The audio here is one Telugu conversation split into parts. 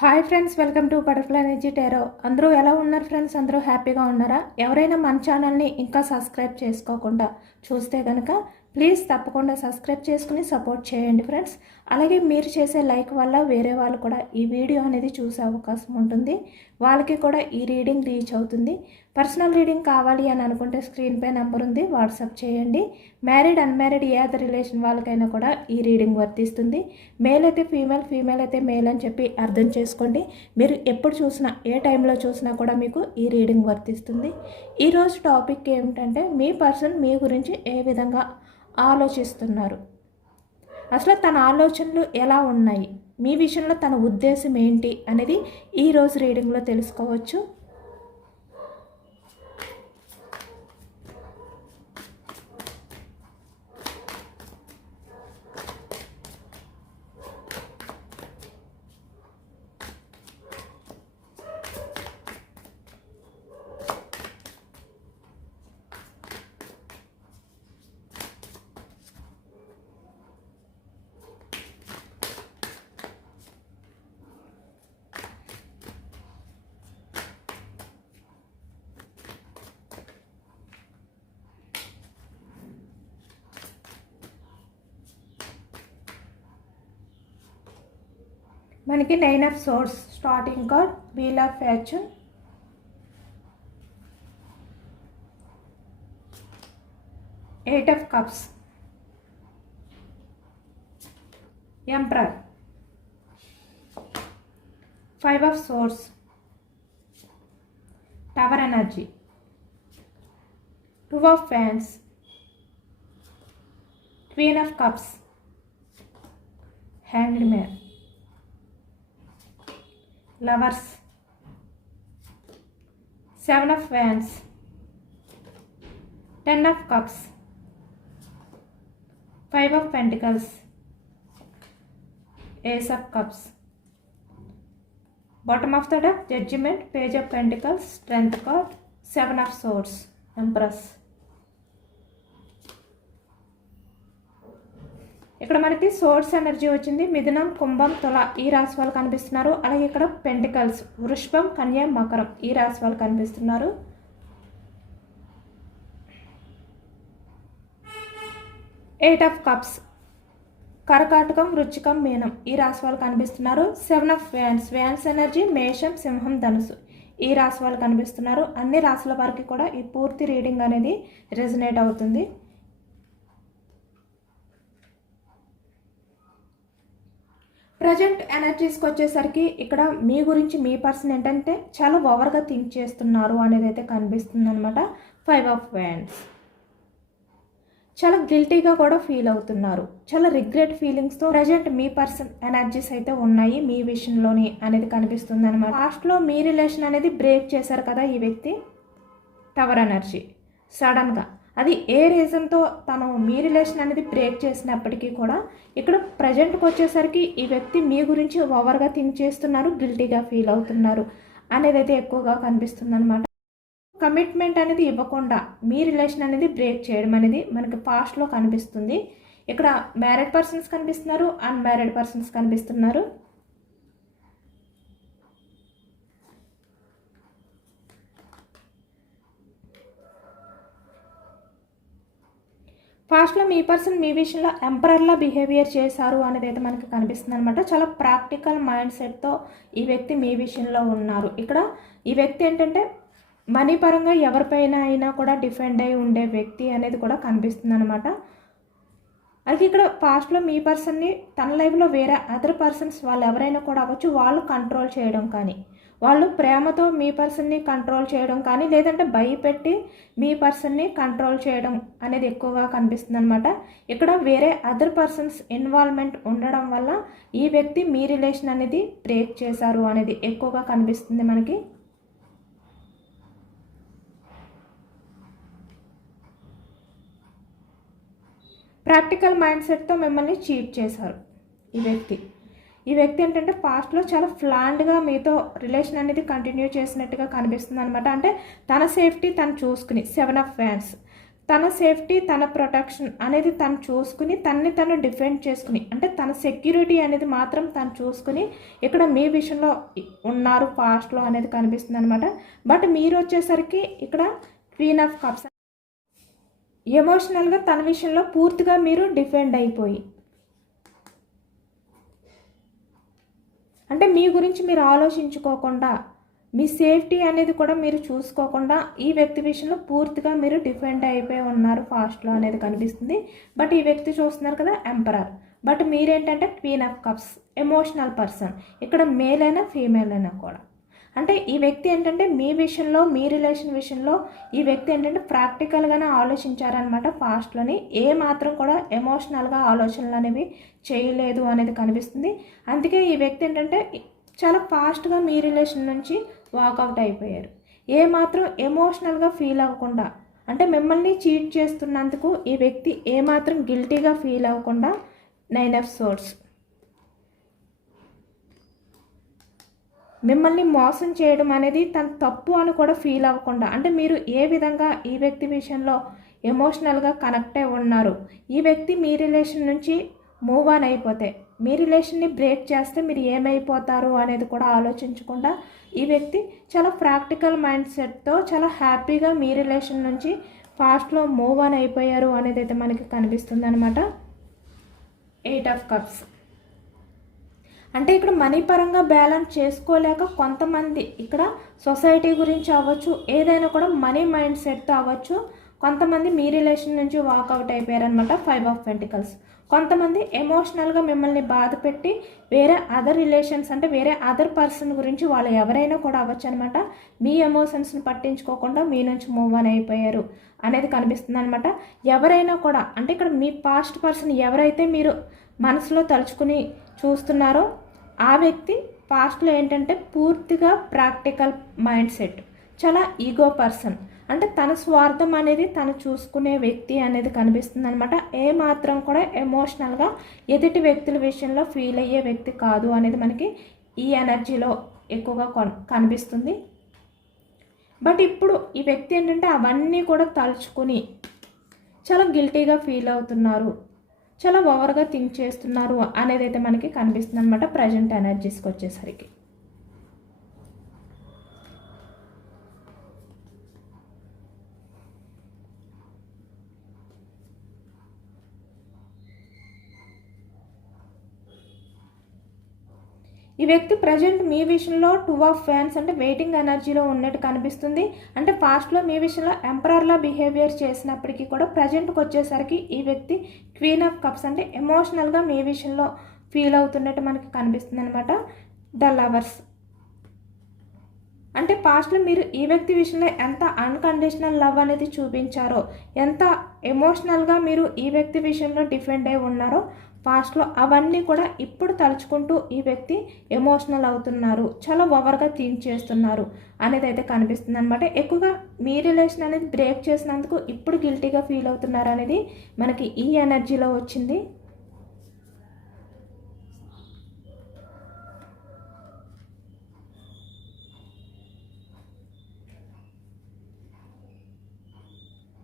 Hi friends, welcome to butterfly energy tarot. అందరూ ఎలా ఉన్నారు ఫ్రెండ్స్? అందరూ హ్యాపీగా ఉన్నారా? ఎవరైనా మన ఛానల్ని ఇంకా సబ్స్క్రైబ్ చేసుకోకుండా చూస్తే కనుక ప్లీజ్ తప్పకుండా సబ్స్క్రైబ్ చేసుకుని సపోర్ట్ చేయండి ఫ్రెండ్స్. అలాగే మీరు చేసే లైక్ వల్ల వేరే వాళ్ళు కూడా ఈ వీడియో అనేది చూసే అవకాశం ఉంటుంది, వాళ్ళకి కూడా ఈ రీడింగ్ రీచ్ అవుతుంది. పర్సనల్ రీడింగ్ కావాలి అని అనుకుంటే స్క్రీన్పై నెంబర్ ఉంది, వాట్సాప్ చేయండి. మ్యారీడ్ అన్మ్యారీడ్ ఏ అదర్ రిలేషన్ వాళ్ళకైనా కూడా ఈ రీడింగ్ వర్తిస్తుంది. మేల్ అయితే ఫీమేల్, ఫీమేల్ అయితే మేల్ అని చెప్పి అర్థం చేసుకోండి. మీరు ఎప్పుడు చూసినా ఏ టైంలో చూసినా కూడా మీకు ఈ రీడింగ్ వర్తిస్తుంది. ఈరోజు టాపిక్ ఏమిటంటే మీ పర్సన్ మీ గురించి ఏ విధంగా ఆలోచిస్తున్నారు, అసలు తన ఆలోచనలు ఎలా ఉన్నాయి, మీ విషయంలో తన ఉద్దేశం ఏంటి అనేది ఈరోజు రీడింగ్లో తెలుసుకోవచ్చు. మనకి 9 of swords starting card, wheel of fortune, eight of cups, emperor, five of swords, tower energy, two of ఫ్యాన్స్, queen of cups, hanged man, lovers, seven of wands, 10 of cups, five of pentacles, ace of cups, bottom of the deck, judgment, page of pentacles, strength card, seven of swords, empress. ఇక్కడ మనకి సోర్స్ ఎనర్జీ వచ్చింది. మిథునం, కుంభం, తుల ఈ రాశి వాళ్ళు కనిపిస్తున్నారు. అలాగే ఇక్కడ పెంటికల్స్, వృషభం, కన్య, మకరం ఈ రాశి వాళ్ళు కనిపిస్తున్నారు. ఎయిట్ ఆఫ్ కప్స్, కర్కాటకం, వృచ్చికం, మీనం ఈ రాశి వాళ్ళు కనిపిస్తున్నారు. Seven of wands, wands energy మేషం, సింహం, ధనుసు ఈ రాశి వాళ్ళు కనిపిస్తున్నారు. అన్ని రాశుల వారికి కూడా ఈ పూర్తి రీడింగ్ అనేది రెజనేట్ అవుతుంది. ప్రజెంట్ ఎనర్జీస్కి వచ్చేసరికి ఇక్కడ మీ గురించి మీ పర్సన్ ఏంటంటే చాలా ఓవర్గా థింక్ చేస్తున్నారు అనేది అయితే కనిపిస్తుంది అనమాట. ఫైవ్ ఆఫ్ వ్యాండ్స్, చాలా గిల్టీగా కూడా ఫీల్ అవుతున్నారు, చాలా రిగ్రెట్ ఫీలింగ్స్తో ప్రజెంట్ మీ పర్సన్ ఎనర్జీస్ అయితే ఉన్నాయి మీ విషయంలోని అనేది కనిపిస్తుంది అనమాట. లాస్ట్లో మీ రిలేషన్ అనేది బ్రేక్ చేశారు కదా ఈ వ్యక్తి, టవర్ ఎనర్జీ సడన్గా, అది ఏ రీజన్తో తను మీ రిలేషన్ అనేది బ్రేక్ చేసినప్పటికీ కూడా ఇక్కడ ప్రజెంట్కి వచ్చేసరికి ఈ వ్యక్తి మీ గురించి ఓవర్గా థింక్ చేస్తున్నారు, గిల్టీగా ఫీల్ అవుతున్నారు అనేది అయితే ఎక్కువగా కనిపిస్తుంది అనమాట. కమిట్మెంట్ అనేది ఇవ్వకుండా మీ రిలేషన్ అనేది బ్రేక్ చేయడం అనేది మనకి పాస్ట్లో కనిపిస్తుంది. ఇక్కడ మ్యారీడ్ పర్సన్స్ కనిపిస్తున్నారు, అన్మ్యారీడ్ పర్సన్స్ కనిపిస్తున్నారు. ఫాస్ట్లో మీ పర్సన్ మీ విషయంలో ఎంపరర్లా బిహేవియర్ చేశారు అనేది అయితే మనకి కనిపిస్తుంది అనమాట. చాలా ప్రాక్టికల్ మైండ్ సెట్తో ఈ వ్యక్తి మీ విషయంలో ఉన్నారు. ఇక్కడ ఈ వ్యక్తి ఏంటంటే మనీ పరంగా ఎవరిపైన అయినా కూడా డిఫెండ్ అయి ఉండే వ్యక్తి అనేది కూడా కనిపిస్తుంది అనమాట. అది ఇక్కడ పాస్ట్లో మీ పర్సన్ని తన లైఫ్లో వేరే అదర్ పర్సన్స్ వాళ్ళు ఎవరైనా కూడా అవ్వచ్చు, వాళ్ళు కంట్రోల్ చేయడం కానీ, వాళ్ళు ప్రేమతో మీ పర్సన్ని కంట్రోల్ చేయడం కానీ, లేదంటే భయపెట్టి మీ పర్సన్ని కంట్రోల్ చేయడం అనేది ఎక్కువగా కనిపిస్తుంది అనమాట. ఇక్కడ వేరే అదర్ పర్సన్స్ ఇన్వాల్వ్మెంట్ ఉండడం వల్ల ఈ వ్యక్తి మీ రిలేషన్ అనేది బ్రేక్ చేశారు అనేది ఎక్కువగా కనిపిస్తుంది మనకి. ప్రాక్టికల్ మైండ్ సెట్తో మిమ్మల్ని చీట్ చేశారు ఈ వ్యక్తి. ఈ వ్యక్తి ఏంటంటే పాస్ట్లో చాలా ప్లాన్డ్గా మీతో రిలేషన్ అనేది కంటిన్యూ చేసినట్టుగా కనిపిస్తుంది అనమాట. అంటే తన సేఫ్టీ తను చూసుకుని, సెవెన్ ఆఫ్ వ్యాండ్స్ తన సేఫ్టీ, తన ప్రొటెక్షన్ అనేది తను చూసుకుని తను డిఫెండ్ చేసుకుని, అంటే తన సెక్యూరిటీ అనేది మాత్రం తను చూసుకుని ఇక్కడ మీ విషయంలో ఉన్నారు పాస్ట్లో అనేది కనిపిస్తుంది అనమాట. బట్ మీరు వచ్చేసరికి ఇక్కడ క్వీన్ ఆఫ్ కప్స్, ఎమోషనల్గా తన విషయంలో పూర్తిగా మీరు డిఫెండ్ అయిపోయి, అంటే మీ గురించి మీరు ఆలోచించుకోకుండా, మీ సేఫ్టీ అనేది కూడా మీరు చూసుకోకుండా ఈ వ్యక్తి విషయంలో పూర్తిగా మీరు డిఫెండ్ అయిపోయి ఉన్నారు ఫాస్ట్లో అనేది కనిపిస్తుంది. బట్ ఈ వ్యక్తి చూస్తున్నారు కదా ఎంపరర్, బట్ మీరేంటంటే queen of cups, emotional person. ఇక్కడ మేల్ అయినా ఫీమేల్ అయినా కూడా, అంటే ఈ వ్యక్తి ఏంటంటే మీ విషయంలో, మీ రిలేషన్ విషయంలో ఈ వ్యక్తి ఏంటంటే ప్రాక్టికల్గానే ఆలోచించారనమాట ఫాస్ట్లోని. ఏ మాత్రం కూడా ఎమోషనల్గా ఆలోచనలు అనేవి చేయలేదు అనేది కనిపిస్తుంది. అందుకే ఈ వ్యక్తి ఏంటంటే చాలా ఫాస్ట్గా మీ రిలేషన్ నుంచి వాకౌట్ అయిపోయారు. ఏ మాత్రం ఎమోషనల్గా ఫీల్ అవ్వకుండా, అంటే మిమ్మల్ని చీట్ చేస్తున్నందుకు ఈ వ్యక్తి ఏమాత్రం గిల్టీగా ఫీల్ అవ్వకుండా 9 ఆఫ్ సోర్డ్స్, మిమ్మల్ని మోసం చేయడం అనేది తన తప్పు అని కూడా ఫీల్ అవ్వకుండా, అంటే మీరు ఏ విధంగా ఈ వ్యక్తి విషయంలో ఎమోషనల్గా కనెక్ట్ అయి ఉన్నారు, ఈ వ్యక్తి మీ రిలేషన్ నుంచి మూవ్ ఆన్ అయిపోతే, మీ రిలేషన్ని బ్రేక్ చేస్తే మీరు ఏమైపోతారు అనేది కూడా ఆలోచించకుండా ఈ వ్యక్తి చాలా ప్రాక్టికల్ మైండ్ సెట్తో చాలా హ్యాపీగా మీ రిలేషన్ నుంచి ఫాస్ట్లో మూవ్ ఆన్ అయిపోయారు అనేది అయితే మనకి కనిపిస్తుంది అనమాట. 8 ఆఫ్ కప్స్, అంటే ఇక్కడ మనీ పరంగా బ్యాలెన్స్ చేసుకోలేక కొంతమంది ఇక్కడ సొసైటీ గురించి అవ్వచ్చు, ఏదైనా కూడా మనీ మైండ్ సెట్తో అవ్వచ్చు, కొంతమంది మీ రిలేషన్ నుంచి వాకౌట్ అయిపోయారనమాట. 5 ఆఫ్ పెంటికల్స్, కొంతమంది ఎమోషనల్గా మిమ్మల్ని బాధ పెట్టి వేరే అదర్ రిలేషన్స్, అంటే వేరే అదర్ పర్సన్ గురించి వాళ్ళు ఎవరైనా కూడా అవ్వచ్చు అనమాట, మీ ఎమోషన్స్ని పట్టించుకోకుండా మీ నుంచి మూవ్ ఆన్ అయిపోయారు అనేది కనిపిస్తుంది అనమాట. ఎవరైనా కూడా, అంటే ఇక్కడ మీ పాస్ట్ పర్సన్ ఎవరైతే మీరు మనసులో తలుచుకుని చూస్తున్నారో ఆ వ్యక్తి పాస్ట్లో ఏంటంటే పూర్తిగా ప్రాక్టికల్ మైండ్ సెట్, చాలా ఈగో పర్సన్, అంటే తన స్వార్థం అనేది తను చూసుకునే వ్యక్తి అనేది కనిపిస్తుంది అనమాట. ఏ మాత్రం కూడా ఎమోషనల్గా ఎదుటి వ్యక్తుల విషయంలో ఫీల్ అయ్యే వ్యక్తి కాదు అనేది మనకి ఈ ఎనర్జీలో ఎక్కువగా కనిపిస్తుంది. బట్ ఇప్పుడు ఈ వ్యక్తి ఏంటంటే అవన్నీ కూడా తలుచుకుని చాలా గిల్టీగా ఫీల్ అవుతున్నారు, చాలా ఓవర్గా థింక్ చేస్తున్నారు అనేది అయితే మనకి కనిపిస్తుంది అనమాట ప్రజెంట్ ఎనర్జీస్కి వచ్చేసరికి. ఈ వ్యక్తి ప్రజెంట్ మీ విషయంలో 2 ఆఫ్ ఫ్యాన్స్, అంటే వెయిటింగ్ ఎనర్జీలో ఉన్నట్టు కనిపిస్తుంది. అంటే పాస్ట్లో మీ విషయంలో ఎంపరర్లా బిహేవియర్ చేసినప్పటికీ కూడా ప్రజెంట్కి వచ్చేసరికి ఈ వ్యక్తి క్వీన్ ఆఫ్ కప్స్, అంటే ఎమోషనల్గా మీ విషయంలో ఫీల్ అవుతున్నట్టు మనకి కనిపిస్తుంది అనమాట. ద లవర్స్, అంటే పాస్ట్లో మీరు ఈ వ్యక్తి విషయంలో ఎంత అన్కండిషనల్ లవ్ అనేది చూపించారో, ఎంత ఎమోషనల్గా మీరు ఈ వ్యక్తి విషయంలో డిఫెండ్ అయి ఉన్నారో పాస్ట్లో, అవన్నీ కూడా ఇప్పుడు తలుచుకుంటూ ఈ వ్యక్తి ఎమోషనల్ అవుతున్నారు, చాలా ఓవర్గా థింక్ చేస్తున్నారు అనేది అయితే కనిపిస్తుంది అనమాట. ఎక్కువగా మీ రిలేషన్ అనేది బ్రేక్ చేసినందుకు ఇప్పుడు గిల్టీగా ఫీల్ అవుతున్నారు అనేది మనకి ఈ ఎనర్జీలో వచ్చింది.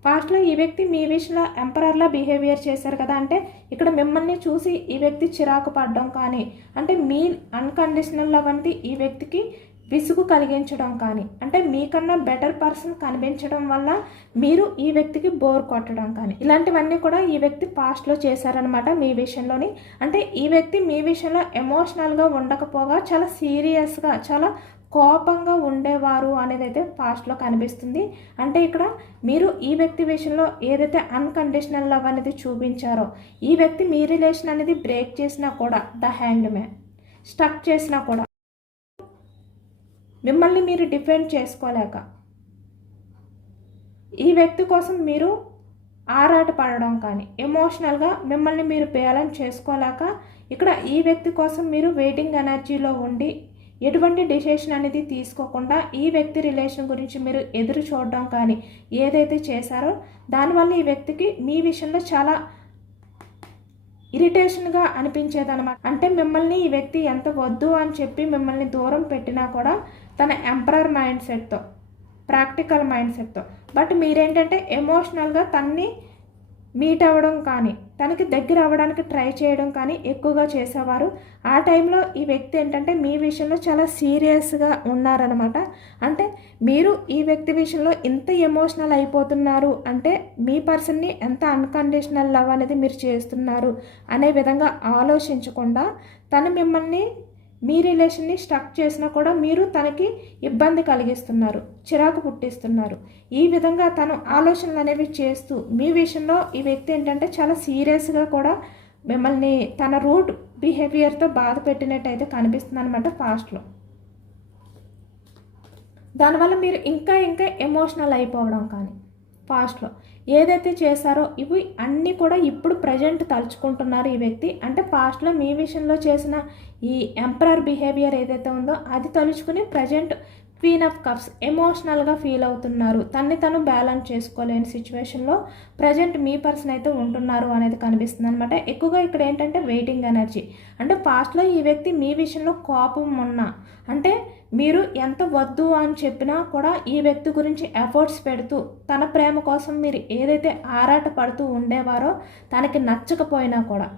పాస్ట్లో ఈ వ్యక్తి మీ విషయంలో ఎంపరర్లా బిహేవియర్ చేశారు కదా, అంటే ఇక్కడ మిమ్మల్ని చూసి ఈ వ్యక్తి చిరాకు పడడం కానీ, అంటే మీ అన్కండిషనల్ లవ్ అనేది ఈ వ్యక్తికి విసుగు కలిగించడం కానీ, అంటే మీకన్నా బెటర్ పర్సన్ కనిపించడం వల్ల మీరు ఈ వ్యక్తికి బోర్ కొట్టడం కానీ, ఇలాంటివన్నీ కూడా ఈ వ్యక్తి పాస్ట్లో చేశారనమాట మీ విషయంలోని. అంటే ఈ వ్యక్తి మీ విషయంలో ఎమోషనల్గా ఉండకపోగా చాలా సీరియస్గా, చాలా కోపంగా ఉండేవారు అనేది అయితే పాస్ట్లో కనిపిస్తుంది. అంటే ఇక్కడ మీరు ఈ వ్యక్తి విషయంలో ఏదైతే అన్కండిషనల్ లవ్ అనేది చూపించారో, ఈ వ్యక్తి మీ రిలేషన్ అనేది బ్రేక్ చేసినా కూడా, ద హ్యాండ్ మ్యాన్ స్టక్ చేసినా కూడా మిమ్మల్ని మీరు డిఫెండ్ చేసుకోలేక, ఈ వ్యక్తి కోసం మీరు ఆరాట పడడం కానీ, ఎమోషనల్గా మిమ్మల్ని మీరు బ్యాలెన్స్ చేసుకోలేక ఇక్కడ ఈ వ్యక్తి కోసం మీరు వెయిటింగ్ ఎనర్జీలో ఉండి ఎటువంటి డిసిషన్ అనేది తీసుకోకుండా ఈ వ్యక్తి రిలేషన్ గురించి మీరు ఎదురు చూడడం కానీ ఏదైతే చేశారో దానివల్ల ఈ వ్యక్తికి మీ విషయంలో చాలా ఇరిటేషన్గా అనిపించేదన్నమాట. అంటే మిమ్మల్ని ఈ వ్యక్తి ఎంత వద్దు అని చెప్పి మిమ్మల్ని దూరం పెట్టినా కూడా తన ఎంపరర్ మైండ్ సెట్తో, ప్రాక్టికల్ మైండ్ సెట్తో. బట్ మీరేంటంటే ఎమోషనల్గా తన్ని మీట్ అవ్వడం కానీ తనకి దగ్గర అవ్వడానికి ట్రై చేయడం కానీ ఎక్కువగా చేసేవారు. ఆ టైంలో ఈ వ్యక్తి ఏంటంటే మీ విషయంలో చాలా సీరియస్గా ఉన్నారనమాట. అంటే మీరు ఈ వ్యక్తి విషయంలో ఇంత ఎమోషనల్ అయిపోతున్నారు అంటే మీ పర్సన్ని ఎంత అన్కండిషనల్ లవ్ అనేది మీరు చేస్తున్నారు అనే విధంగా ఆలోచించకుండా తను మిమ్మల్ని మీ రిలేషన్ని స్టక్ చేసినా కూడా మీరు తనకి ఇబ్బంది కలిగిస్తున్నారు, చిరాకు పుట్టిస్తున్నారు. ఈ విధంగా తను ఆలోచనలు అనేవి చేస్తూ మీ విషయంలో ఈ వ్యక్తి ఏంటంటే చాలా సీరియస్గా కూడా మిమ్మల్ని తన రూడ్ బిహేవియర్తో బాధ పెట్టినట్టయితే కనిపిస్తుంది అనమాట పాస్ట్లో. దానివల్ల మీరు ఇంకా ఇంకా ఎమోషనల్ అయిపోవడం కానీ పాస్ట్లో ఏదైతే చేశారో ఇవి అన్నీ కూడా ఇప్పుడు ప్రజెంట్ తలుచుకుంటున్నారు ఈ వ్యక్తి. అంటే పాస్ట్లో మీ విషయంలో చేసిన ఈ ఎంపరర్ బిహేవియర్ ఏదైతే ఉందో అది తలుచుకుని ప్రజెంట్ క్వీన్ ఆఫ్ కప్స్ ఎమోషనల్గా ఫీల్ అవుతున్నారు. తన్ని తను బ్యాలెన్స్ చేసుకోలేని సిచ్యువేషన్లో ప్రజెంట్ మీ పర్సన్ అయితే ఉంటున్నారు అనేది కనిపిస్తుంది అనమాట. ఎక్కువగా ఇక్కడ ఏంటంటే వెయిటింగ్ ఎనర్జీ. అంటే పాస్ట్లో ఈ వ్యక్తి మీ విషయంలో కోపం ఉన్నా అంటే మీరు ఎంత వద్దు అని చెప్పినా కూడా ఈ వ్యక్తి గురించి ఎఫర్ట్స్ పెడుతూ తన ప్రేమ కోసం మీరు ఏదైతే ఆరాట పడుతూ ఉండేవారో తనకి నచ్చకపోయినా కూడా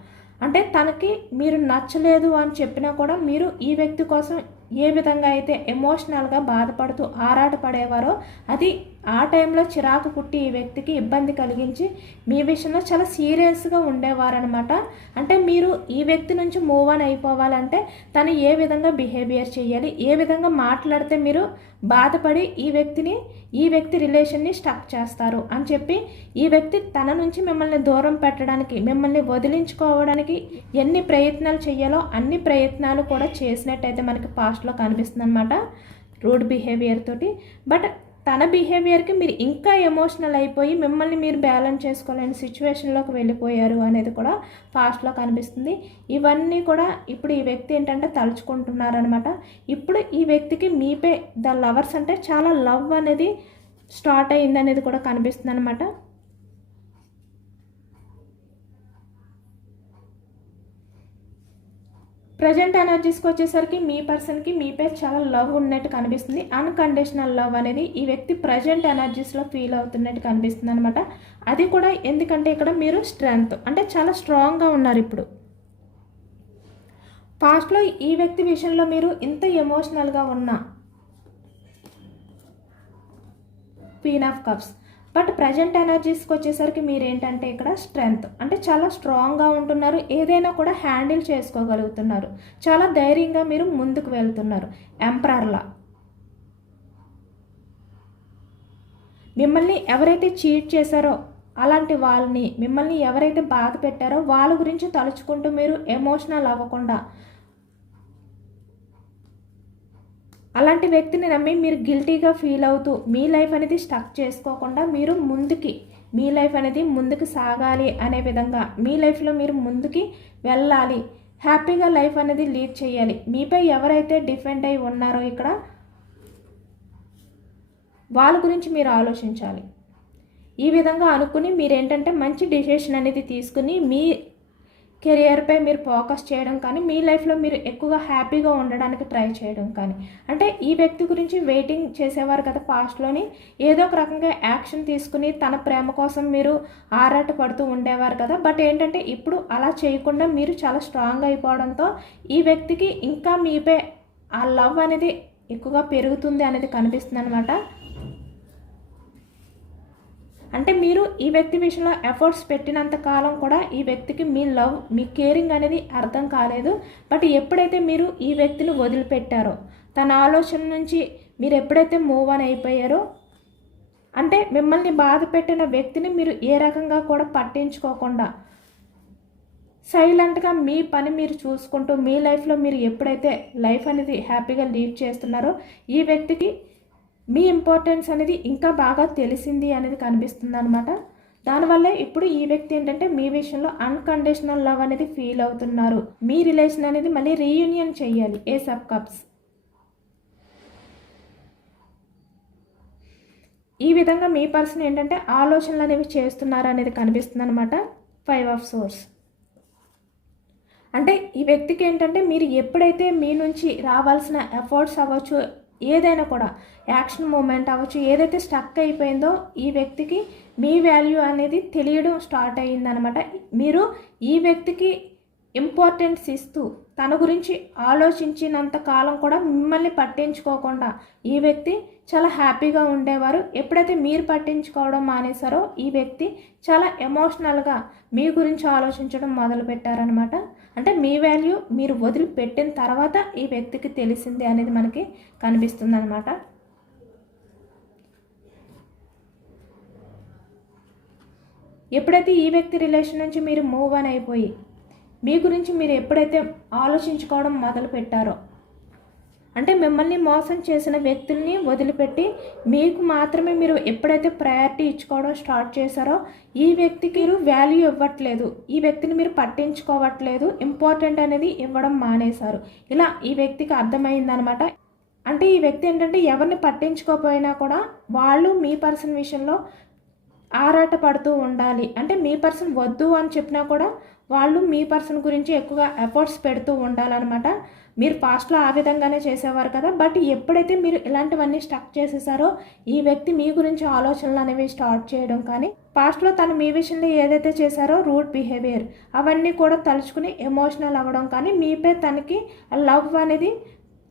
అంటే తనకి మీరు నచ్చలేదు అని చెప్పినా కూడా మీరు ఈ వ్యక్తి కోసం ఏ విధంగా అయితే ఎమోషనల్గా బాధపడుతూ ఆరాట పడేవారో అది ఆ టైంలో చిరాకు పుట్టి ఈ వ్యక్తికి ఇబ్బంది కలిగించి మీ విషయంలో చాలా సీరియస్గా ఉండేవారనమాట. అంటే మీరు ఈ వ్యక్తి నుంచి మూవ్ ఆన్ అయిపోవాలంటే తను ఏ విధంగా బిహేవియర్ చేయాలి, ఏ విధంగా మాట్లాడితే మీరు బాధపడి ఈ వ్యక్తి రిలేషన్ని స్టక్ చేస్తారు అని చెప్పి ఈ వ్యక్తి తన నుంచి మిమ్మల్ని దూరం పెట్టడానికి మిమ్మల్ని వదిలించుకోవడానికి ఎన్ని ప్రయత్నాలు చేయాలో అన్ని ప్రయత్నాలు కూడా చేసినట్టయితే మనకి పాస్ట్లో కనిపిస్తుంది అనమాట రూడ్ బిహేవియర్ తోటి. బట్ తన బిహేవియర్కి మీరు ఇంకా ఎమోషనల్ అయిపోయి మిమ్మల్ని మీరు బ్యాలెన్స్ చేసుకోలేని సిచ్యువేషన్లోకి వెళ్ళిపోయారు అనేది కూడా పాస్ట్లో కనిపిస్తుంది. ఇవన్నీ కూడా ఇప్పుడు ఈ వ్యక్తి ఏంటంటే తలుచుకుంటున్నారనమాట. ఇప్పుడు ఈ వ్యక్తికి మీపై ద లవర్స్ అంటే చాలా లవ్ అనేది స్టార్ట్ అయ్యింది అనేది కూడా కనిపిస్తుంది అనమాట. ప్రజెంట్ ఎనర్జీస్కి వచ్చేసరికి మీ పర్సన్కి మీపై చాలా లవ్ ఉన్నట్టు కనిపిస్తుంది. అన్కండిషనల్ లవ్ అనేది ఈ వ్యక్తి ప్రజెంట్ ఎనర్జీస్లో ఫీల్ అవుతున్నట్టు కనిపిస్తుంది అనమాట. అది కూడా ఎందుకంటే ఇక్కడ మీరు స్ట్రెంగ్త్ అంటే చాలా స్ట్రాంగ్గా ఉన్నారు. ఇప్పుడు పాస్ట్లో ఈ వ్యక్తి విషయంలో మీరు ఇంత ఎమోషనల్గా ఉన్నా queen of cups. But present ఎనర్జీస్కి వచ్చేసరికి మీరేంటంటే ఇక్కడ స్ట్రెంగ్త్ అంటే చాలా స్ట్రాంగ్గా ఉంటున్నారు. ఏదైనా కూడా హ్యాండిల్ చేసుకోగలుగుతున్నారు. చాలా ధైర్యంగా మీరు ముందుకు వెళ్తున్నారు. ఎంపరర్లా మిమ్మల్ని ఎవరైతే చీట్ చేశారో అలాంటి వాళ్ళని మిమ్మల్ని ఎవరైతే బాధ పెట్టారో వాళ్ళ గురించి తలుచుకుంటూ మీరు ఎమోషనల్ అవ్వకుండా అలాంటి వ్యక్తిని నమ్మి మీరు గిల్టీగా ఫీల్ అవుతూ మీ లైఫ్ అనేది స్టక్ చేసుకోకుండా మీరు మీ లైఫ్ అనేది ముందుకు సాగాలి అనే విధంగా మీ లైఫ్లో మీరు ముందుకి వెళ్ళాలి, హ్యాపీగా లైఫ్ అనేది లీడ్ చేయాలి. మీపై ఎవరైతే డిపెండ్ అయి ఉన్నారో ఇక్కడ వాళ్ళ గురించి మీరు ఆలోచించాలి. ఈ విధంగా అనుకుని మీరేంటంటే మంచి డిసిషన్ అనేది తీసుకుని మీ కెరియర్పై మీరు ఫోకస్ చేయడం కానీ మీ లైఫ్లో మీరు ఎక్కువగా హ్యాపీగా ఉండడానికి ట్రై చేయడం కానీ అంటే ఈ వ్యక్తి గురించి వెయిటింగ్ చేసేవారు కదా పాస్ట్లోని ఏదో ఒక రకంగా యాక్షన్ తీసుకుని తన ప్రేమ కోసం మీరు ఆరాట పడుతూ ఉండేవారు కదా. బట్ ఏంటంటే ఇప్పుడు అలా చేయకుండా మీరు చాలా స్ట్రాంగ్ అయిపోవడంతో ఈ వ్యక్తికి ఇంకా మీపై ఆ లవ్ అనేది ఎక్కువగా పెరుగుతుంది అనేది కనిపిస్తుంది అనమాట. అంటే మీరు ఈ వ్యక్తి విషయంలో ఎఫర్ట్స్ పెట్టినంత కాలం కూడా ఈ వ్యక్తికి మీ లవ్ మీ కేరింగ్ అనేది అర్థం కాలేదు. బట్ ఎప్పుడైతే మీరు ఈ వ్యక్తిని వదిలిపెట్టారో తన ఆలోచన నుంచి మీరు ఎప్పుడైతే మూవ్ ఆన్ అయిపోయారో అంటే మిమ్మల్ని బాధ పెట్టిన వ్యక్తిని మీరు ఏ రకంగా కూడా పట్టించుకోకుండా సైలెంట్గా మీ పని మీరు చూసుకుంటూ మీ లైఫ్లో మీరు ఎప్పుడైతే లైఫ్ అనేది హ్యాపీగా లీడ్ చేస్తున్నారో ఈ వ్యక్తికి మీ ఇంపార్టెన్స్ అనేది ఇంకా బాగా తెలిసింది అనేది కనిపిస్తుంది అనమాట. దానివల్లే ఇప్పుడు ఈ వ్యక్తి ఏంటంటే మీ విషయంలో అన్కండిషనల్ లవ్ అనేది ఫీల్ అవుతున్నారు. మీ రిలేషన్ అనేది మళ్ళీ రీయూనియన్ చేయాలి. ఏస్ ఆఫ్ కప్స్ ఈ విధంగా మీ పర్సన్ ఏంటంటే ఆలోచనలు అనేవి చేస్తున్నారు అనేది కనిపిస్తుంది అనమాట. 5 ఆఫ్ సోర్స్ అంటే ఈ వ్యక్తికి ఏంటంటే మీరు ఎప్పుడైతే మీ నుంచి రావాల్సిన ఎఫర్ట్స్ అవ్వచ్చు ఏదైనా కూడా యాక్షన్ మూమెంట్ అవ్వచ్చు, ఏదైతే స్టక్ అయిపోయిందో ఈ వ్యక్తికి మీ వాల్యూ అనేది తెలియడం స్టార్ట్ అయ్యిందనమాట. మీరు ఈ వ్యక్తికి ఇంపార్టెన్స్ ఇస్తూ తన గురించి ఆలోచించినంత కాలం కూడా మిమ్మల్ని పట్టించుకోకుండా ఈ వ్యక్తి చాలా హ్యాపీగా ఉండేవారు. ఎప్పుడైతే మీరు పట్టించుకోవడం మానేశారో ఈ వ్యక్తి చాలా ఎమోషనల్గా మీ గురించి ఆలోచించడం మొదలుపెట్టారనమాట. అంటే మీ వాల్యూ మీరు వదిలిపెట్టిన తర్వాత ఈ వ్యక్తికి తెలిసింది అనేది మనకి కనిపిస్తుంది అనమాట. ఎప్పుడైతే ఈ వ్యక్తి రిలేషన్ నుంచి మీరు మూవ్ ఆన్ అయిపోయి మీ గురించి మీరు ఎప్పుడైతే ఆలోచించుకోవడం మొదలు పెట్టారో, అంటే మిమ్మల్ని మోసం చేసిన వ్యక్తుల్ని వదిలిపెట్టి మీకు మాత్రమే మీరు ఎప్పుడైతే ప్రయారిటీ ఇచ్చుకోవడం స్టార్ట్ చేశారో ఈ వ్యక్తికి మీరు వాల్యూ ఇవ్వట్లేదు, ఈ వ్యక్తిని మీరు పట్టించుకోవట్లేదు, ఇంపార్టెంట్ అనేది ఇవ్వడం మానేశారు. ఇలా ఈ వ్యక్తికి అర్థమైందనమాట. అంటే ఈ వ్యక్తి ఏంటంటే ఎవరిని పట్టించుకోకపోయినా కూడా వాళ్ళు మీ పర్సన్ విషయంలో ఆరాట పడుతూ ఉండాలి. అంటే మీ పర్సన్ వద్దు అని చెప్పినా కూడా వాళ్ళు మీ పర్సన్ గురించి ఎక్కువగా ఎఫర్ట్స్ పెడుతూ ఉండాలన్నమాట. మీరు పాస్ట్లో ఆ విధంగానే చేసేవారు కదా, బట్ ఎప్పుడైతే మీరు ఇలాంటివన్నీ స్టక్ చేసేసారో ఈ వ్యక్తి మీ గురించి ఆలోచనలు అనేవి స్టార్ట్ చేయడం కానీ, పాస్ట్లో తను మీ విషయంలో ఏదైతే చేశారో రూడ్ బిహేవియర్ అవన్నీ కూడా తలుచుకుని ఎమోషనల్ అవ్వడం కానీ, మీపై తనకి లవ్ అనేది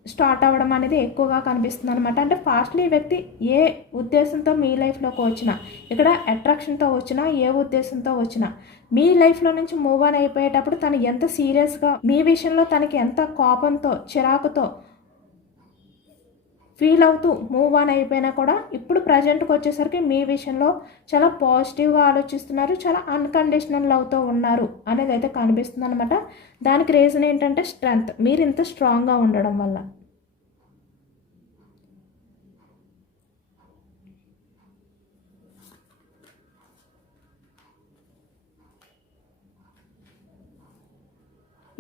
స్టార్ట్ అవ్వడం అనేది ఎక్కువగా కనిపిస్తుంది అనమాట. అంటే ఫాస్ట్లీ ఈ వ్యక్తి ఏ ఉద్దేశంతో మీ లైఫ్లోకి వచ్చినా, ఇక్కడ అట్రాక్షన్తో వచ్చినా, ఏ ఉద్దేశంతో వచ్చినా మీ లైఫ్లో నుంచి మూవ్ ఆన్ అయిపోయేటప్పుడు తను ఎంత సీరియస్గా మీ విషయంలో తనకి ఎంత కోపంతో చిరాకుతో ఫీల్ అవుతూ మూవ్ ఆన్ అయిపోయినా కూడా ఇప్పుడు ప్రజెంట్కి వచ్చేసరికి మీ విషయంలో చాలా పాజిటివ్గా ఆలోచిస్తున్నారు, చాలా అన్కండిషనల్ లవ్తో ఉన్నారు అనేది అయితే కనిపిస్తుంది అనమాట. దానికి రీజన్ ఏంటంటే స్ట్రెంగ్త్, మీరు ఇంత స్ట్రాంగ్గా ఉండడం వల్ల.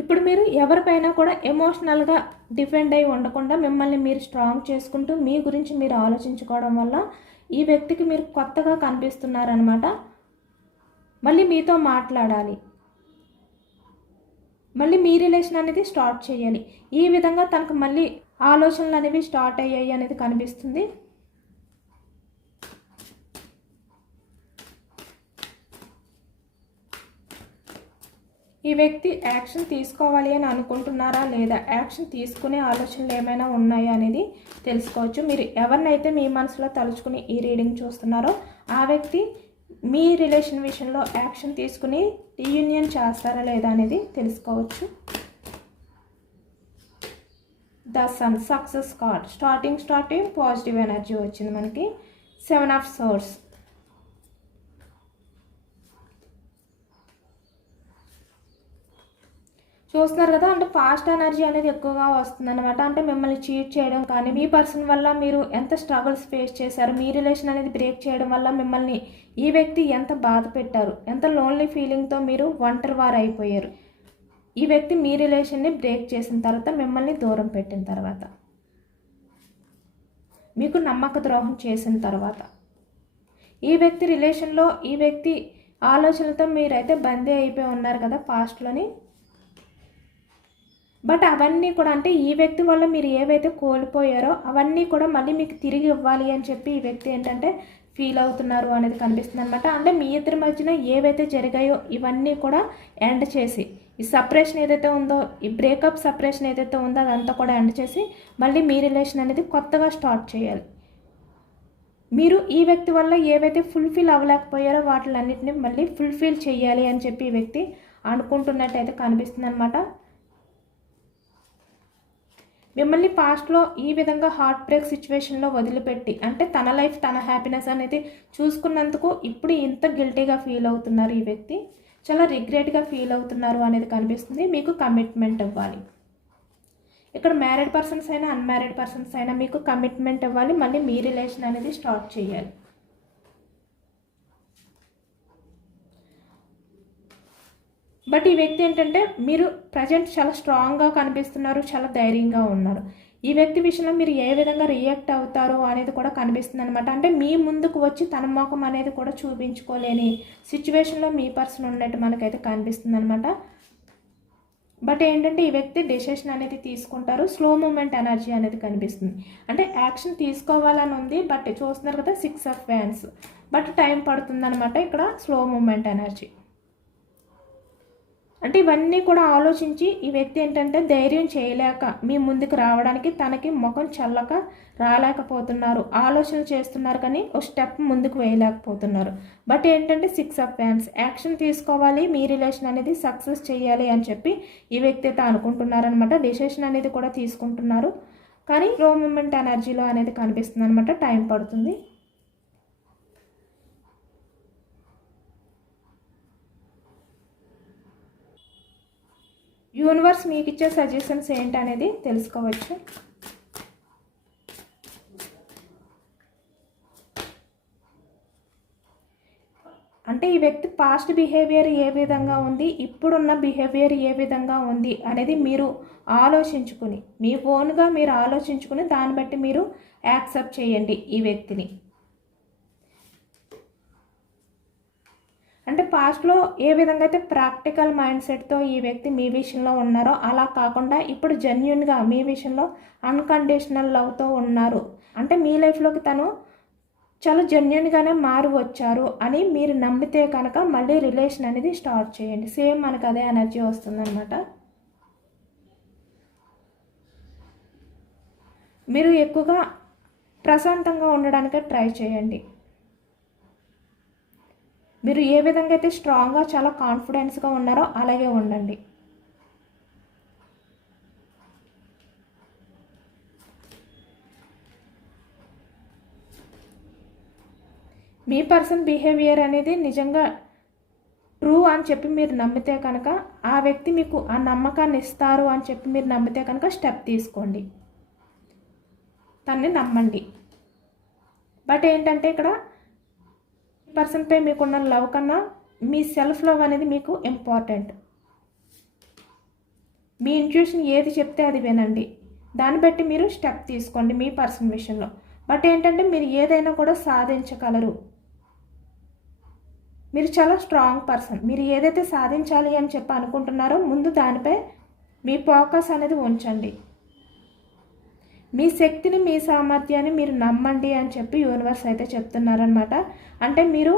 ఇప్పుడు మీరు ఎవరిపైనా కూడా ఎమోషనల్గా డిఫెండ్ అయి ఉండకుండా మిమ్మల్ని మీరు స్ట్రాంగ్ చేసుకుంటూ మీ గురించి మీరు ఆలోచించుకోవడం వల్ల ఈ వ్యక్తికి మీరు కొత్తగా కనిపిస్తున్నారనమాట. మళ్ళీ మీతో మాట్లాడాలి, మళ్ళీ మీ రిలేషన్ అనేది స్టార్ట్ చేయాలి. ఈ విధంగా తనకు మళ్ళీ ఆలోచనలు అనేవి స్టార్ట్ అయ్యాయి అనేది కనిపిస్తుంది. ఈ వ్యక్తి యాక్షన్ తీసుకోవాలి అని అనుకుంటున్నారా లేదా, యాక్షన్ తీసుకునే ఆలోచనలు ఏమైనా ఉన్నాయా అనేది తెలుసుకోవచ్చు. మీరు ఎవరినైతే మీ మనసులో తలుచుకుని ఈ రీడింగ్ చూస్తున్నారో ఆ వ్యక్తి మీ రిలేషన్ విషయంలో యాక్షన్ తీసుకుని రీయూనియన్ చేస్తారా లేదా అనేది తెలుసుకోవచ్చు. The sun success card, starting positive energy వచ్చింది మనకి. 7 ఆఫ్ సోర్స్, చూస్తున్నారు కదా. అంటే ఫాస్ట్ ఎనర్జీ అనేది ఎక్కువగా వస్తుంది అనమాట. అంటే మిమ్మల్ని చీట్ చేయడం కానీ, మీ పర్సన్ వల్ల మీరు ఎంత స్ట్రగుల్స్ ఫేస్ చేశారు, మీ రిలేషన్ అనేది బ్రేక్ చేయడం వల్ల మిమ్మల్ని ఈ వ్యక్తి ఎంత బాధ పెట్టారు, ఎంత లోన్లీ ఫీలింగ్తో మీరు ఒంటరి వారు అయిపోయారు. ఈ వ్యక్తి మీ రిలేషన్ని బ్రేక్ చేసిన తర్వాత, మిమ్మల్ని దూరం పెట్టిన తర్వాత, మీకు నమ్మక ద్రోహం చేసిన తర్వాత, ఈ వ్యక్తి రిలేషన్లో ఈ వ్యక్తి ఆలోచనలతో మీరైతే బందీ అయిపోయి ఉన్నారు కదా పాస్ట్లోని. బట్ అవన్నీ కూడా అంటే ఈ వ్యక్తి వల్ల మీరు ఏవైతే కోల్పోయారో అవన్నీ కూడా మళ్ళీ మీకు తిరిగి ఇవ్వాలి అని చెప్పి ఈ వ్యక్తి ఏంటంటే ఫీల్ అవుతున్నారు అనేది కనిపిస్తుంది అనమాట. అంటే మీ ఇద్దరి మధ్యన ఏవైతే జరిగాయో ఇవన్నీ కూడా ఎండ్ చేసి, ఈ సపరేషన్ ఏదైతే ఉందో, ఈ బ్రేకప్ సపరేషన్ ఏదైతే ఉందో అదంతా కూడా ఎండ్ చేసి మళ్ళీ మీ రిలేషన్ అనేది కొత్తగా స్టార్ట్ చేయాలి. మీరు ఈ వ్యక్తి వల్ల ఏవైతే ఫుల్ఫిల్ అవ్వలేకపోయారో వాటిలన్నింటినీ మళ్ళీ ఫుల్ఫిల్ చేయాలి అని చెప్పి ఈ వ్యక్తి అనుకుంటున్నట్టయితే కనిపిస్తుంది అనమాట. మిమ్మల్ని పాస్ట్లో ఈ విధంగా హార్ట్ బ్రేక్ సిచ్యువేషన్లో వదిలిపెట్టి, అంటే తన లైఫ్ తన హ్యాపీనెస్ అనేది చూసుకున్నందుకు ఇప్పుడు ఇంత గిల్టీగా ఫీల్ అవుతున్నారు ఈ వ్యక్తి, చాలా రిగ్రెట్గా ఫీల్ అవుతున్నారు అనేది కనిపిస్తుంది. మీకు కమిట్మెంట్ ఇవ్వాలి. ఇక్కడ మ్యారీడ్ పర్సన్స్ అయినా అన్మ్యారీడ్ పర్సన్స్ అయినా మీకు కమిట్మెంట్ ఇవ్వాలి, మళ్ళీ మీ రిలేషన్ అనేది స్టార్ట్ చేయాలి. బట్ ఈ వ్యక్తి ఏంటంటే మీరు ప్రజెంట్ చాలా స్ట్రాంగ్గా కనిపిస్తున్నారు, చాలా ధైర్యంగా ఉన్నారు. ఈ వ్యక్తి విషయంలో మీరు ఏ విధంగా రియాక్ట్ అవుతారో అనేది కూడా కనిపిస్తుంది అనమాట. అంటే మీ ముందుకు వచ్చి తన ముఖం అనేది కూడా చూపించుకోలేని సిచ్యువేషన్లో మీ పర్సన్ ఉన్నట్టు మనకైతే కనిపిస్తుంది అనమాట. బట్ ఏంటంటే ఈ వ్యక్తి డెసిషన్ అనేది తీసుకుంటారు. స్లో మూమెంట్ ఎనర్జీ అనేది కనిపిస్తుంది. అంటే యాక్షన్ తీసుకోవాలని ఉంది, బట్ చూస్తున్నారు కదా 6 ఆఫ్ వ్యాండ్స్, బట్ టైం పడుతుందన్నమాట ఇక్కడ స్లో మూమెంట్ ఎనర్జీ. అంటే ఇవన్నీ కూడా ఆలోచించి ఈ వ్యక్తి ఏంటంటే ధైర్యం చేయలేక మీ ముందుకు రావడానికి తనకి ముఖం చల్లక రాలేకపోతున్నారు. ఆలోచనలు చేస్తున్నారు కానీ ఒక స్టెప్ ముందుకు వేయలేకపోతున్నారు. బట్ ఏంటంటే 6 ఆఫ్ వ్యాండ్స్, యాక్షన్ తీసుకోవాలి, మీ రిలేషన్ అనేది సక్సెస్ చేయాలి అని చెప్పి ఈ వ్యక్తి అయితే అనుకుంటున్నారనమాట. డెసిషన్ అనేది కూడా తీసుకుంటున్నారు కానీ లో మూమెంట్ ఎనర్జీలో అనేది కనిపిస్తుంది అనమాట. టైం పడుతుంది. యూనివర్స్ మీకు ఇచ్చే సజెషన్స్ ఏంటనేది తెలుసుకోవచ్చు. అంటే ఈ వ్యక్తి పాస్ట్ బిహేవియర్ ఏ విధంగా ఉంది, ఇప్పుడున్న బిహేవియర్ ఏ విధంగా ఉంది అనేది మీరు ఆలోచించుకుని, మీ ఓన్గా మీరు ఆలోచించుకుని దాన్ని బట్టి మీరు యాక్సెప్ట్ చేయండి ఈ వ్యక్తిని. అంటే పాస్ట్లో ఏ విధంగా అయితే ప్రాక్టికల్ మైండ్ సెట్తో ఈ వ్యక్తి మీ విషయంలో ఉన్నారో అలా కాకుండా ఇప్పుడు జెన్యున్గా మీ విషయంలో అన్కండిషనల్ లవ్తో ఉన్నారు. అంటే మీ లైఫ్లోకి తను చాలా జెన్యున్గానే మారి వచ్చారు అని మీరు నమ్మితే కనుక మళ్ళీ రిలేషన్ అనేది స్టార్ట్ చేయండి. సేమ్ మనకు అదే ఎనర్జీ వస్తుందన్నమాట. మీరు ఎక్కువగా ప్రశాంతంగా ఉండడానికే ట్రై చేయండి. మీరు ఏ విధంగా అయితే స్ట్రాంగ్గా చాలా కాన్ఫిడెన్స్గా ఉన్నారో అలాగే ఉండండి. మీ పర్సన్ బిహేవియర్ అనేది నిజంగా ట్రూ అని చెప్పి మీరు నమ్మితే కనుక ఆ వ్యక్తి మీకు ఆ నమ్మకాన్ని ఇస్తారు అని చెప్పి మీరు నమ్మితే కనుక స్టెప్ తీసుకోండి, తన్ని నమ్మండి. బట్ ఏంటంటే ఇక్కడ పర్సన్పై మీకున్న లవ్ కన్నా మీ సెల్ఫ్ లవ్ అనేది మీకు ఇంపార్టెంట్. మీ ఇంట్యూషన్ ఏది చెప్తే అది వినండి, దాన్ని బట్టి మీరు స్టెప్ తీసుకోండి మీ పర్సన్ విషయంలో. బట్ ఏంటంటే మీరు ఏదైనా కూడా సాధించగలరు. మీరు చాలా స్ట్రాంగ్ పర్సన్. మీరు ఏదైతే సాధించాలి అని చెప్పి అనుకుంటున్నారో ముందు దానిపై మీ ఫోకస్ అనేది ఉంచండి. మీ శక్తిని, మీ సామర్థ్యాన్ని మీరు నమ్మండి అని చెప్పి యూనివర్స్ అయితే చెప్తున్నారనమాట. అంటే మీరు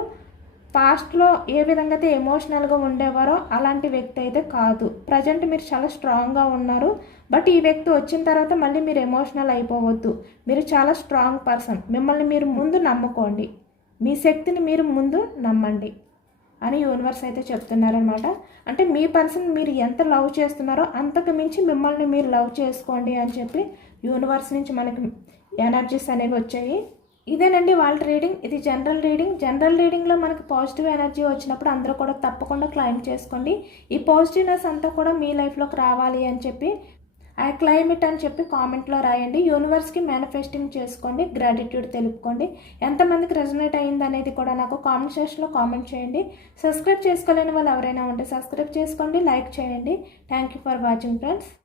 పాస్ట్లో ఏ విధంగా అయితే ఎమోషనల్గా ఉండేవారో అలాంటి వ్యక్తి అయితే కాదు. ప్రజెంట్ మీరు చాలా స్ట్రాంగ్గా ఉన్నారు. బట్ ఈ వ్యక్తి వచ్చిన తర్వాత మళ్ళీ మీరు ఎమోషనల్ అయిపోవద్దు. మీరు చాలా స్ట్రాంగ్ పర్సన్. మిమ్మల్ని మీరు ముందు నమ్ముకోండి, మీ శక్తిని మీరు ముందు నమ్మండి అని యూనివర్స్ అయితే చెప్తున్నారనమాట. అంటే మీ పర్సన్ మీరు ఎంత లవ్ చేస్తున్నారో అంతకు మించి మిమ్మల్ని మీరు లవ్ చేసుకోండి అని చెప్పి యూనివర్స్ నుంచి మనకి ఎనర్జీస్ అనేవి వచ్చాయి. ఇదేనండి వాళ్ళ రీడింగ్. ఇది జనరల్ రీడింగ్. జనరల్ రీడింగ్లో మనకి పాజిటివ్ ఎనర్జీ వచ్చినప్పుడు అందరూ కూడా తప్పకుండా క్లైమ్ చేసుకోండి. ఈ పాజిటివ్నెస్ అంతా కూడా మీ లైఫ్లోకి రావాలి అని చెప్పి ఐ క్లైమేట్ అని చెప్పి కామెంట్లో రాయండి. యూనివర్స్కి మేనిఫెస్టింగ్ చేసుకోండి, గ్రాటిట్యూడ్ తెలుపుకోండి. ఎంతమందికి రెజనేట్ అయ్యింది అనేది కూడా నాకు కామెంట్ సెక్షన్లో కామెంట్ చేయండి. సబ్స్క్రైబ్ చేసుకోలేని వాళ్ళు ఎవరైనా ఉంటే సబ్స్క్రైబ్ చేసుకోండి, లైక్ చేయండి. Thank you for watching friends.